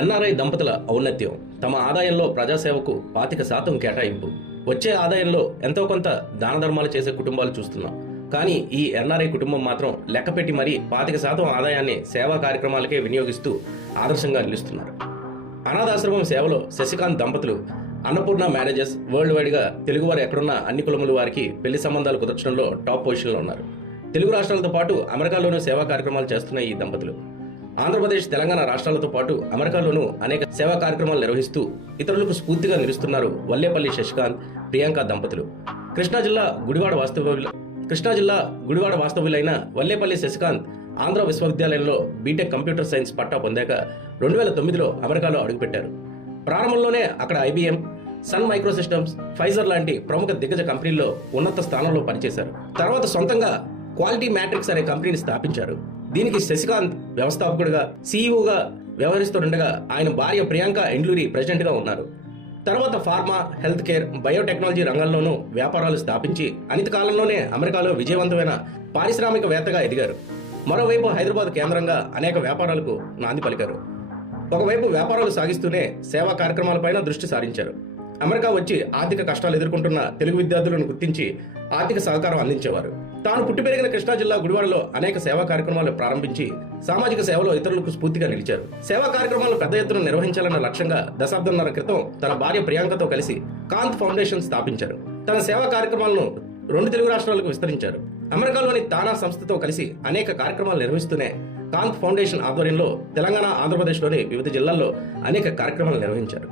NRI దంపతుల ఔన్నత్యం. తమ ఆదాయంలో ప్రజాసేవకు 25% కేటాయింపు. వచ్చే ఆదాయంలో ఎంతో కొంత దాన ధర్మాలు చేసే కుటుంబాలు చూస్తున్నాం. కానీ ఈ ఎన్ఆర్ఐ కుటుంబం మాత్రం లెక్కపెట్టి మరీ 25% ఆదాయాన్ని సేవా కార్యక్రమాలకే వినియోగిస్తూ ఆదర్శంగా నిలుస్తున్నారు. అనాథాశ్రమం సేవలో శశికాంత్ దంపతులు అన్నపూర్ణ మ్యారేజెస్ వరల్డ్ వైడ్ గా తెలుగువారు ఎక్కడున్నా అన్ని కులముల వారికి పెళ్లి సంబంధాలు కుదర్చడంలో టాప్ పొజిషన్లో ఉన్నారు. తెలుగు రాష్ట్రాలతో పాటు అమెరికాలోనూ సేవా కార్యక్రమాలు చేస్తున్న ఈ దంపతులు ఆంధ్రప్రదేశ్, తెలంగాణ రాష్ట్రాలతో పాటు అమెరికాలోనూ అనేక సేవా కార్యక్రమాలు నిర్వహిస్తూ ఇతరులకు స్ఫూర్తిగా నిలుస్తున్నారు వల్లేపల్లి శశికాంత్, ప్రియాంక దంపతులు. కృష్ణా జిల్లా గుడివాడ వాస్తవ్యులైన వల్లేపల్లి శశికాంత్ ఆంధ్ర విశ్వవిద్యాలయంలో బీటెక్ కంప్యూటర్ సైన్స్ పట్టా పొందాక 2009లో అమెరికాలో అడుగుపెట్టారు. ప్రారంభంలోనే అక్కడ IBM, Sun Microsystems, Pfizer లాంటి ప్రముఖ దిగ్గజ కంపెనీల్లో ఉన్నత స్థానంలో పనిచేశారు. తర్వాత సొంతంగా క్వాలిటీ మ్యాట్రిక్స్ అనే కంపెనీని స్థాపించారు. దీనికి శశికాంత్ వ్యవస్థాపకుడిగా, సీఈఓగా వ్యవహరిస్తుండగా ఆయన భార్య ప్రియాంక ఎండ్లూరి ప్రెసిడెంట్గా ఉన్నారు. తర్వాత ఫార్మా, హెల్త్ కేర్, బయోటెక్నాలజీ రంగాల్లోనూ వ్యాపారాలు స్థాపించి అనిత కాలంలోనే అమెరికాలో విజయవంతమైన పారిశ్రామికవేత్తగా ఎదిగారు. మరోవైపు హైదరాబాద్ కేంద్రంగా అనేక వ్యాపారాలకు నాంది పలికారు. ఒకవైపు వ్యాపారాలు సాగిస్తూనే సేవా కార్యక్రమాలపైన దృష్టి సారించారు. అమెరికా వచ్చి ఆర్థిక కష్టాలు ఎదుర్కొంటున్న తెలుగు విద్యార్థులను గుర్తించి ఆర్థిక సహకారం అందించేవారు. తాను పుట్టి పెరిగిన కృష్ణా జిల్లా గుడివాడలో అనేక సేవా కార్యక్రమాలు ప్రారంభించి సామాజిక సేవలో ఇతరులకు స్ఫూర్తిగా నిలిచారు. సేవా కార్యక్రమాలు పెద్ద ఎత్తున నిర్వహించాలన్న లక్ష్యంగా దశాబ్దంన్నర క్రితం తన భార్య ప్రియాంకతో కలిసి కాంత్ ఫౌండేషన్ స్థాపించారు. తన సేవా కార్యక్రమాలను 2 తెలుగు రాష్ట్రాలకు విస్తరించారు. అమెరికాలోని తానా సంస్థతో కలిసి అనేక కార్యక్రమాలు నిర్వహిస్తూనే కాంత్ ఫౌండేషన్ ఆధ్వర్యంలో తెలంగాణ, ఆంధ్రప్రదేశ్లోని వివిధ జిల్లాల్లో అనేక కార్యక్రమాలు నిర్వహించారు.